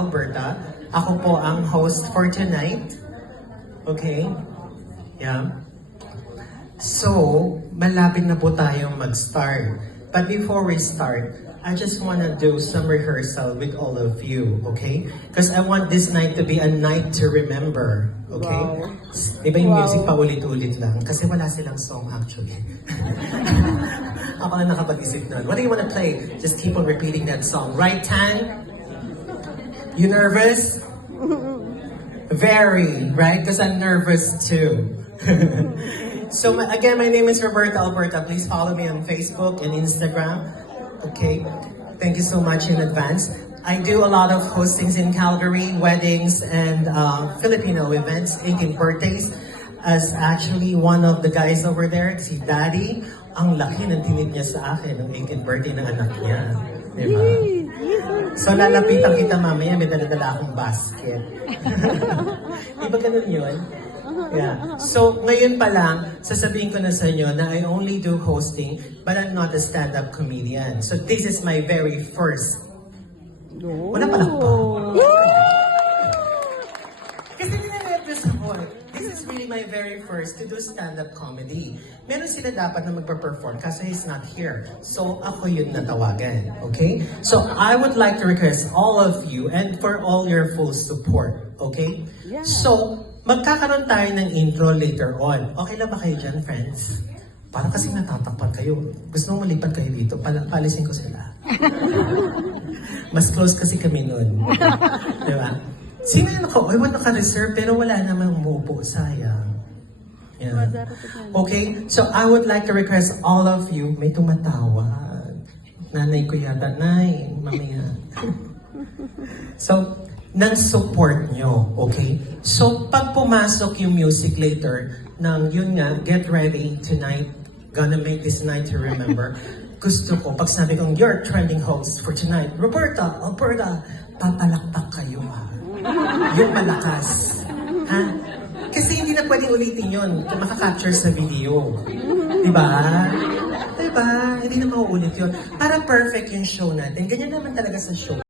Alberta. Ako po ang host for tonight. Okay? Yeah. So, malapit na po tayong mag-start. But before we start, I just want to do some rehearsal with all of you, okay? Because I want this night to be a night to remember, okay? Wow. Diba yung music pa ulit-ulit lang? Kasi wala silang song actually. Ako na nakapag-isip nun. What do you want to play? Just keep on repeating that song. Right, Tan? You nervous? Very, right? Because I'm nervous too. So again, my name is Roberta Alberta. Please follow me on Facebook and Instagram. Okay, thank you so much in advance. I do a lot of hostings in Calgary, weddings, and Filipino events, inking birthdays. As actually one of the guys over there, si Daddy, ang laki ng tinid niya sa akin ng inking birthday ng anak niya. Diba? So lalapitan kita mamaya, may dala-dala akong basket. Di ba ganun yun? Yeah. So, ngayon pa lang, sasabihin ko na sa inyo na I only do hosting, but I'm not a stand-up comedian. So, this is my very first. Wala pa lang pa. Kasi nire-repress ako. This is really my very first to do stand-up comedy. Meron sila dapat na magpa-perform kasi he's not here. So, ako yun natawagan. Okay? So, I would like to request all of you and for all your full support. Okay? Yeah. So, magkakaroon tayo ng intro later on. Okay lang ba kayo dyan, friends? Parang kasi natatakpan kayo. Gusto mo malipat kayo dito, palisin ko sila. Mas close kasi kami nun. Di ba? Sino yun ako? Ay, naka-reserve, pero wala namang umuupo. Sayang. Yeah. Okay, so I would like to request all of you, may tumatawag. Nanay ko yata, Nay, mamaya. So, ng support nyo, okay? So, pag pumasok yung music later, ng yun nga, get ready tonight, gonna make this night to remember. Gusto ko, pag sabi kong, you're trending host for tonight, Roberta, Alberta, papalakpak kayo ha. Yung malakas. Ha? Kasi hindi na pwedeng ulitin yun kung makaka-capture sa video. Diba? Diba? Hindi na mauulit yun. Para perfect yung show natin. Ganyan naman talaga sa show.